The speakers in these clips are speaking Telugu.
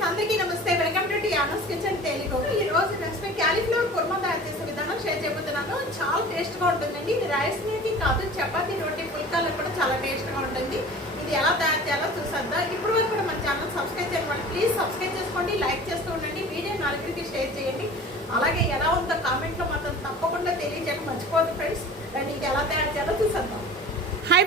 ఫ్రెండ్స్ అందరికీ నమస్తే. వెల్కమ్ టు యానోస్ కిచెన్ తెలుగు ఈ రోజు నెక్స్ట్ క్యాలీఫ్లవర్ కుర్మా తయారు చేసే విధానం షేర్ చేయబోతున్నాను. చాలా టేస్ట్గా ఉంటుందండి. ఇది రైస్ మీదకి కాదు చపాతీ రోటీ పుల్కాలకు కూడా చాలా టేస్ట్గా ఉంటుంది. ఇది ఎలా తయారు చేయాలో చూసేద్దాం. ఇప్పుడు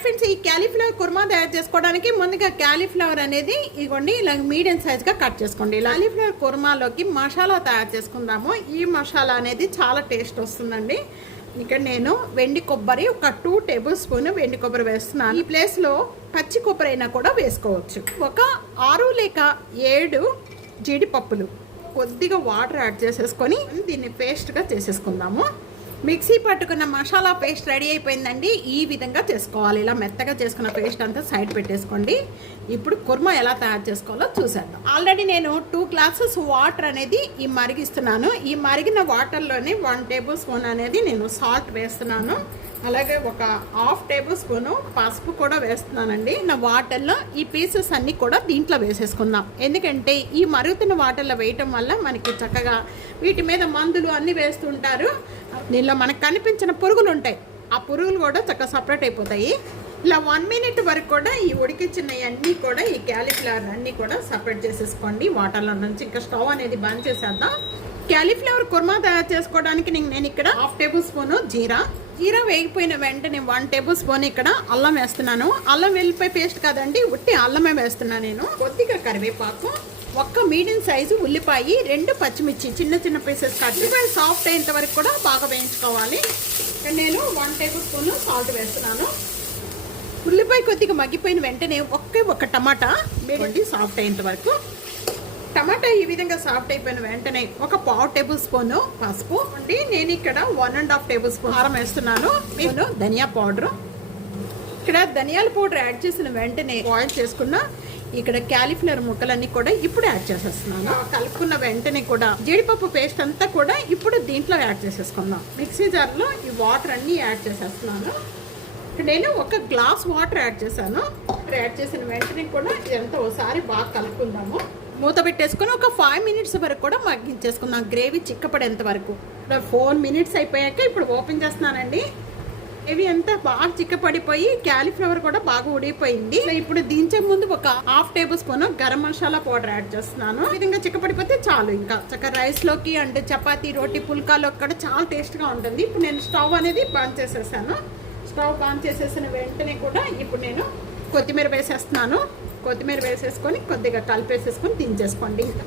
ఫ్రెండ్స్ ఈ క్యాలీఫ్లవర్ కుర్మా తయారు చేసుకోవడానికి ముందుగా క్యాలీఫ్లవర్ అనేది ఇగోండి ఇలా మీడియం సైజ్గా కట్ చేసుకోండి. క్యాలీఫ్లవర్ కుర్మాలోకి మసాలా తయారు చేసుకుందాము. ఈ మసాలా అనేది చాలా టేస్ట్ వస్తుందండి. ఇక్కడ నేను వెండి కొబ్బరి ఒక టూ టేబుల్ స్పూన్ వెండి కొబ్బరి వేస్తున్నాను. ఈ ప్లేస్లో పచ్చి కొబ్బరి అయినా కూడా వేసుకోవచ్చు. ఒక ఆరు లేక ఏడు జీడిపప్పులు కొద్దిగా వాటర్ యాడ్ చేసేసుకొని దీన్ని పేస్ట్గా చేసేసుకుందాము. మిక్సీ పట్టుకున్న మసాలా పేస్ట్ రెడీ అయిపోయిందండి. ఈ విధంగా చేసుకోవాలి. ఇలా మెత్తగా చేసుకున్న పేస్ట్ అంతా సైడ్ పెట్టేసుకోండి. ఇప్పుడు కుర్మా ఎలా తయారు చేసుకోవాలో చూసేద్దాం. ఆల్రెడీ నేను టూ గ్లాసెస్ వాటర్ అనేది ఈ మరిగిస్తున్నాను. ఈ మరిగిన వాటర్లోనే వన్ టేబుల్ స్పూన్ అనేది నేను సాల్ట్ వేస్తున్నాను. అలాగే ఒక హాఫ్ టేబుల్ స్పూన్ పసుపు కూడా వేస్తున్నానండి. నా వాటర్లో ఈ పీసెస్ అన్నీ కూడా దీంట్లో వేసేసుకుందాం. ఎందుకంటే ఈ మరుగుతున్న వాటర్లో వేయటం వల్ల మనకి చక్కగా వీటి మీద మందులు అన్నీ వేస్తుంటారు. దీనిలో మనకు కనిపించిన పురుగులు ఉంటాయి. ఆ పురుగులు కూడా చక్కగా సపరేట్ అయిపోతాయి. ఇలా వన్ మినిట్ వరకు కూడా ఈ ఉడికించినవి అన్నీ కూడా ఈ క్యాలీఫ్లవర్ అన్నీ కూడా సపరేట్ చేసేసుకోండి. వాటర్లో నుంచి ఇంకా స్టవ్ అనేది బంద్ చేసేద్దాం. క్యాలీఫ్లవర్ కుర్మా తయారు చేసుకోవడానికి నేను నేను ఇక్కడ హాఫ్ టేబుల్ స్పూన్ జీరా. జీరా వేగిపోయిన వెంటనే వన్ టేబుల్ స్పూన్ ఇక్కడ అల్లం వేస్తున్నాను. అల్లం వెళ్ళిపోయి పేస్ట్ కాదండి ఉట్టి అల్లమే వేస్తున్నాను నేను. కొద్దిగా కరివేపాకు. ఒక్క మీడియం సైజు ఉల్లిపాయ రెండు పచ్చిమిర్చి చిన్న చిన్న పీసెస్ కట్ ఉల్లిపాయ సాఫ్ట్ అయ్యేంత వరకు కూడా బాగా వేయించుకోవాలి. నేను వన్ టేబుల్ స్పూన్ సాల్ట్ వేస్తున్నాను. ఉల్లిపాయ కొద్దిగా మగ్గిపోయిన వెంటనే ఒకే ఒక టమాటా వేయండి సాఫ్ట్ అయ్యేంత వరకు. టమాటా ఈ విధంగా సాఫ్ట్ అయిపోయిన వెంటనే ఒక పావు టేబుల్ స్పూన్ పసుపు. అండి నేను ఇక్కడ one and half table spoon కారం వేస్తున్నాను. నేను ధనియా పౌడర్ ఇక్కడ ధనియాల పౌడర్ యాడ్ చేసిన వెంటనే బాయిల్ చేసుకున్న ఇక్కడ క్యాలీఫ్లవర్ ముక్కలన్నీ కూడా ఇప్పుడు యాడ్ చేసేస్తున్నాను. కలుపుకున్న వెంటనే కూడా జీడిపప్పు పేస్ట్ అంతా కూడా ఇప్పుడు దీంట్లో యాడ్ చేసేసుకుందాం. మిక్సీ జార్లో ఈ వాటర్ అన్నీ యాడ్ చేసేస్తున్నాను. ఇక్కడ నేను ఒక గ్లాస్ వాటర్ యాడ్ చేశాను. యాడ్ చేసిన వెంటనే కూడా ఇదంతా ఒకసారి బాగా కలుపుకుందాము. మూత పెట్టేసుకొని ఒక ఫైవ్ మినిట్స్ వరకు కూడా మగ్గించేసుకుందాం. గ్రేవీ చిక్కపడేంత వరకు. ఫోర్ మినిట్స్ అయిపోయాక ఇప్పుడు ఓపెన్ చేస్తున్నానండి. ఇవి అంతా బాగా చిక్కపడిపోయి క్యాలీఫ్లవర్ కూడా బాగా ఉడిపోయింది ఇప్పుడు దించే ముందు ఒక half table spoon garam masala powder add చేస్తున్నాను. ఈ విధంగా చిక్కపడిపోతే చాలు ఇంకా. చక్కగా రైస్లోకి అండ్ చపాతీ రోటి పుల్కాలో కూడా చాలా టేస్ట్గా ఉంటుంది. ఇప్పుడు నేను స్టవ్ అనేది బంద్ చేసేసాను. స్టవ్ బంద్ చేసేసిన వెంటనే కూడా ఇప్పుడు నేను కొత్తిమీర వేసేస్తున్నాను. కొత్తిమీర వేసేసుకొని కొద్దిగా కలిపేసేసుకొని దించేసుకోండి ఇంకా.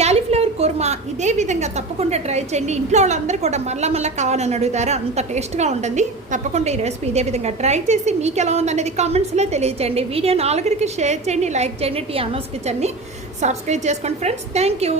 క్యాలీఫ్లవర్ కుర్మా ఇదే విధంగా తప్పకుండా ట్రై చేయండి. ఇంట్లో వాళ్ళందరూ కూడా మళ్ళా మళ్ళీ కావాలని అడుగుతారు. అంత టేస్ట్గా ఉంటుంది. తప్పకుండా ఈ రెసిపీ ఇదే విధంగా ట్రై చేసి మీకు ఎలా ఉందనేది కామెంట్స్లో తెలియచేయండి. వీడియో నాలుగురికి షేర్ చేయండి లైక్ చేయండి. టీ అనోస్ కిచెన్ని సబ్స్క్రైబ్ చేసుకోండి ఫ్రెండ్స్. Thank you.